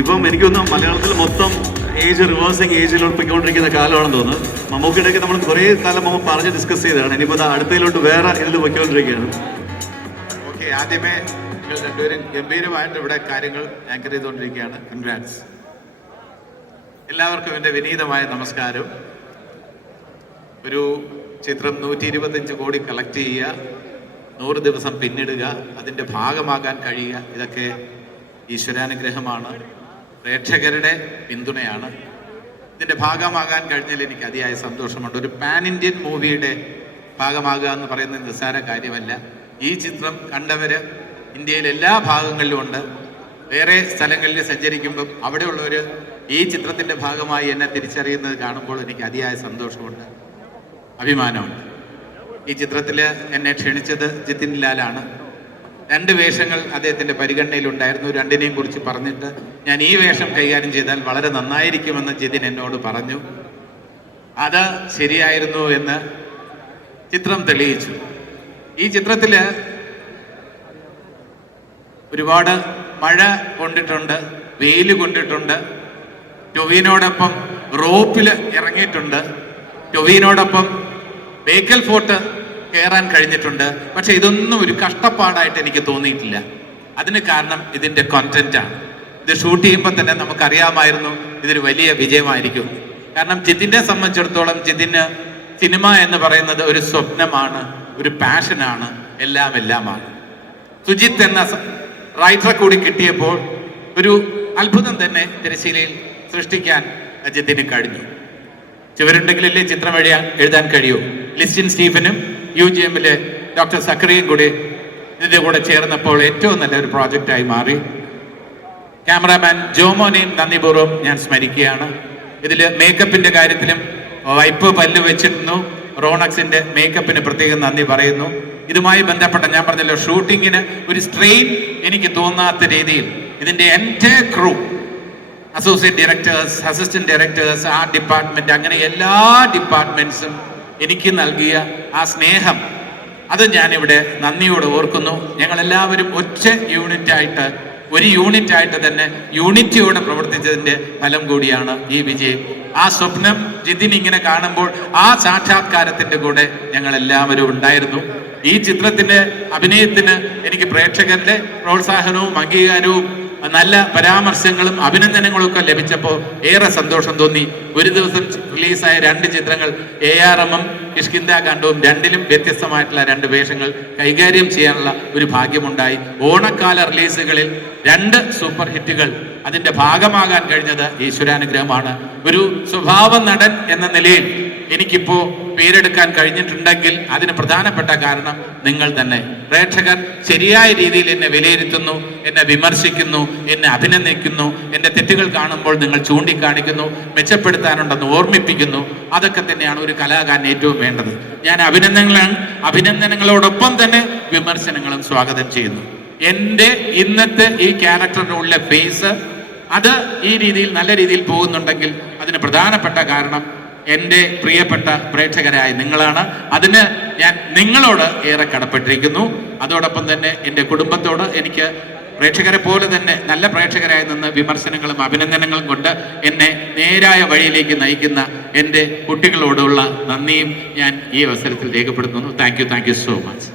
ഇപ്പം എനിക്കൊന്നും മലയാളത്തിൽ മൊത്തം ഏജ് റിവേഴ്സിങ് ഏജിലോട്ട് പോയിക്കൊണ്ടിരിക്കുന്ന കാലമാണെന്ന് തോന്നുന്നു. മമ്മൂക്കിയുടെയൊക്കെ നമ്മൾ കുറേ കാലം നമ്മൾ പറഞ്ഞ് ഡിസ്കസ് ചെയ്തതാണ്. ഇനിയിപ്പോൾ അടുത്തതിലോട്ട് വേറെ ഇതിൽ പോയിക്കൊണ്ടിരിക്കുകയാണ്. ഓക്കെ, ആദ്യമേ നിങ്ങൾ രണ്ടുപേരും ഗംഭീരമായിട്ട് ഇവിടെ കാര്യങ്ങൾ ആങ്കർ ചെയ്തുകൊണ്ടിരിക്കുകയാണ്. കൺഗ്രാറ്റ്സ്. എല്ലാവർക്കും എൻ്റെ വിനീതമായ നമസ്കാരം. ഒരു ചിത്രം 125 കോടി കളക്ട് ചെയ്യുക, 100 ദിവസം പിന്നിടുക, അതിൻ്റെ ഭാഗമാകാൻ കഴിയുക, ഇതൊക്കെ ഈശ്വരാനുഗ്രഹമാണ്, പ്രേക്ഷകരുടെ പിന്തുണയാണ്. ഇതിൻ്റെ ഭാഗമാകാൻ കഴിഞ്ഞാൽ എനിക്ക് അതിയായ സന്തോഷമുണ്ട്. ഒരു പാൻ ഇന്ത്യൻ മൂവിയുടെ ഭാഗമാകുക എന്ന് പറയുന്നത് നിസ്സാര കാര്യമല്ല. ഈ ചിത്രം കണ്ടവര് ഇന്ത്യയിലെ എല്ലാ ഭാഗങ്ങളിലും ഉണ്ട്. വേറെ സ്ഥലങ്ങളിൽ സഞ്ചരിക്കുമ്പം അവിടെയുള്ളവർ ഈ ചിത്രത്തിൻ്റെ ഭാഗമായി എന്നെ തിരിച്ചറിയുന്നത് കാണുമ്പോൾ എനിക്ക് അതിയായ സന്തോഷമുണ്ട്, അഭിമാനമുണ്ട്. ഈ ചിത്രത്തിൽ എന്നെ ക്ഷണിച്ചത് ജിതിൻ ലാലാണ്. 2 വേഷങ്ങൾ അദ്ദേഹത്തിൻ്റെ പരിഗണനയിലുണ്ടായിരുന്നു. രണ്ടിനെയും കുറിച്ച് പറഞ്ഞിട്ട് ഞാൻ ഈ വേഷം കൈകാര്യം ചെയ്താൽ വളരെ നന്നായിരിക്കുമെന്ന് ജിതിൻ എന്നോട് പറഞ്ഞു. അത് ശരിയായിരുന്നു എന്ന് ചിത്രം തെളിയിച്ചു. ഈ ചിത്രത്തിൽ ഒരുപാട് മഴ കൊണ്ടിട്ടുണ്ട്, വെയിൽ കൊണ്ടിട്ടുണ്ട്. ടൊവിനോടൊപ്പം റോപ്പിൽ ഇറങ്ങിയിട്ടുണ്ട്, ടൊവിനോടൊപ്പം ബേക്കൽ ഫോർട്ട് കയറാൻ കഴിഞ്ഞിട്ടുണ്ട്. പക്ഷെ ഇതൊന്നും ഒരു കഷ്ടപ്പാടായിട്ട് എനിക്ക് തോന്നിയിട്ടില്ല. അതിന് കാരണം ഇതിൻ്റെ കോണ്ടന്റാണ്. ഇത് ഷൂട്ട് ചെയ്യുമ്പോൾ തന്നെ നമുക്കറിയാമായിരുന്നു ഇതൊരു വലിയ വിജയമായിരിക്കും. കാരണം ജിതിനെ സംബന്ധിച്ചിടത്തോളം ജിതിന് സിനിമ എന്ന് പറയുന്നത് ഒരു സ്വപ്നമാണ്, ഒരു പാഷനാണ്, എല്ലാമാണ്. സുജിത്ത് എന്ന റൈറ്ററെ കൂടി കിട്ടിയപ്പോൾ ഒരു അത്ഭുതം തന്നെ തിരശ്ശീലയിൽ സൃഷ്ടിക്കാൻ ജിതിന് കഴിഞ്ഞു. ചുവരുണ്ടെങ്കിലല്ലേ ചിത്രം എഴുതാൻ കഴിയൂ. ലിസ്റ്റിൻ സ്റ്റീഫനും UGMലെ ഡോക്ടർ സക്കറിയും കൂടി ഇതിൻ്റെ കൂടെ ചേർന്നപ്പോൾ ഏറ്റവും നല്ലൊരു പ്രോജക്റ്റായി മാറി. ക്യാമറാമാൻ ജോമോനെയും നന്ദിപൂർവ്വം ഞാൻ സ്മരിക്കുകയാണ്. ഇതിൽ മേക്കപ്പിൻ്റെ കാര്യത്തിലും വൈപ്പ് പല്ല് വെച്ചിരുന്നു. റോണക്സിൻ്റെ മേക്കപ്പിന് പ്രത്യേകം നന്ദി പറയുന്നു. ഇതുമായി ബന്ധപ്പെട്ട ഞാൻ പറഞ്ഞല്ലോ, ഷൂട്ടിങ്ങിന് ഒരു സ്ട്രെയിൻ എനിക്ക് തോന്നാത്ത രീതിയിൽ ഇതിൻ്റെ entire crew, associate directors, assistant directors, art department, അങ്ങനെ എല്ലാ ഡിപ്പാർട്ട്മെന്റ്സും എനിക്ക് നൽകിയ ആ സ്നേഹം, അത് ഞാനിവിടെ നന്ദിയോടെ ഓർക്കുന്നു. ഞങ്ങളെല്ലാവരും ഒരു യൂണിറ്റായിട്ട് തന്നെ യൂണിറ്റിയോടെ പ്രവർത്തിച്ചതിൻ്റെ ഫലം കൂടിയാണ് ഈ വിജയം. ആ സ്വപ്നം ജിതിൻ ഇങ്ങനെ കാണുമ്പോൾ ആ സാക്ഷാത്കാരത്തിൻ്റെ കൂടെ ഞങ്ങളെല്ലാവരും ഉണ്ടായിരുന്നു. ഈ ചിത്രത്തിൻ്റെ അഭിനയത്തിന് എനിക്ക് പ്രേക്ഷകരുടെ പ്രോത്സാഹനവും അംഗീകാരവും നല്ല പരാമർശങ്ങളും അഭിനന്ദനങ്ങളും ഒക്കെ ലഭിച്ചപ്പോൾ ഏറെ സന്തോഷം തോന്നി. ഒരു ദിവസം റിലീസായ 2 ചിത്രങ്ങൾ ARM-ഉം കിഷ്കിന്ദ കാണ്ഡവും, രണ്ടിലും വ്യത്യസ്തമായിട്ടുള്ള 2 വേഷങ്ങൾ കൈകാര്യം ചെയ്യാനുള്ള ഒരു ഭാഗ്യമുണ്ടായി. ഓണക്കാല റിലീസുകളിൽ 2 സൂപ്പർ ഹിറ്റുകൾ, അതിൻ്റെ ഭാഗമാകാൻ കഴിഞ്ഞത് ഈശ്വരാനുഗ്രഹമാണ്. ഒരു സ്വഭാവ നടൻ എന്ന നിലയിൽ എനിക്കിപ്പോൾ പേരെടുക്കാൻ കഴിഞ്ഞിട്ടുണ്ടെങ്കിൽ അതിന് പ്രധാനപ്പെട്ട കാരണം നിങ്ങൾ തന്നെ. പ്രേക്ഷകർ ശരിയായ രീതിയിൽ എന്നെ വിലയിരുത്തുന്നു, എന്നെ വിമർശിക്കുന്നു, എന്നെ അഭിനന്ദിക്കുന്നു. എൻ്റെ തെറ്റുകൾ കാണുമ്പോൾ നിങ്ങൾ ചൂണ്ടിക്കാണിക്കുന്നു, മെച്ചപ്പെടുത്താനുണ്ടെന്ന് ഓർമ്മിപ്പിക്കുന്നു. അതൊക്കെ തന്നെയാണ് ഒരു കലാകാരന് ഏറ്റവും വേണ്ടത്. ഞാൻ അഭിനന്ദനങ്ങളോടൊപ്പം തന്നെ വിമർശനങ്ങളും സ്വാഗതം ചെയ്യുന്നു. എൻ്റെ ഇന്നത്തെ ഈ ക്യാരക്ടറിനുള്ള ഫേസ് അത് ഈ രീതിയിൽ നല്ല രീതിയിൽ പോകുന്നുണ്ടെങ്കിൽ അതിന് പ്രധാനപ്പെട്ട കാരണം എൻ്റെ പ്രിയപ്പെട്ട പ്രേക്ഷകരായ നിങ്ങളാണ്. അതിന് ഞാൻ നിങ്ങളോട് ഏറെ കടപ്പെട്ടിരിക്കുന്നു. അതോടൊപ്പം തന്നെ എൻ്റെ കുടുംബത്തോട് എനിക്ക് പ്രേക്ഷകരെ പോലെ തന്നെ നല്ല പ്രേക്ഷകരായി നിന്ന് വിമർശനങ്ങളും അഭിനന്ദനങ്ങളും കൊണ്ട് എന്നെ നേരായ വഴിയിലേക്ക് നയിക്കുന്ന എൻ്റെ കുട്ടികളോടുള്ള നന്ദിയും ഞാൻ ഈ അവസരത്തിൽ രേഖപ്പെടുത്തുന്നു. Thank you so much.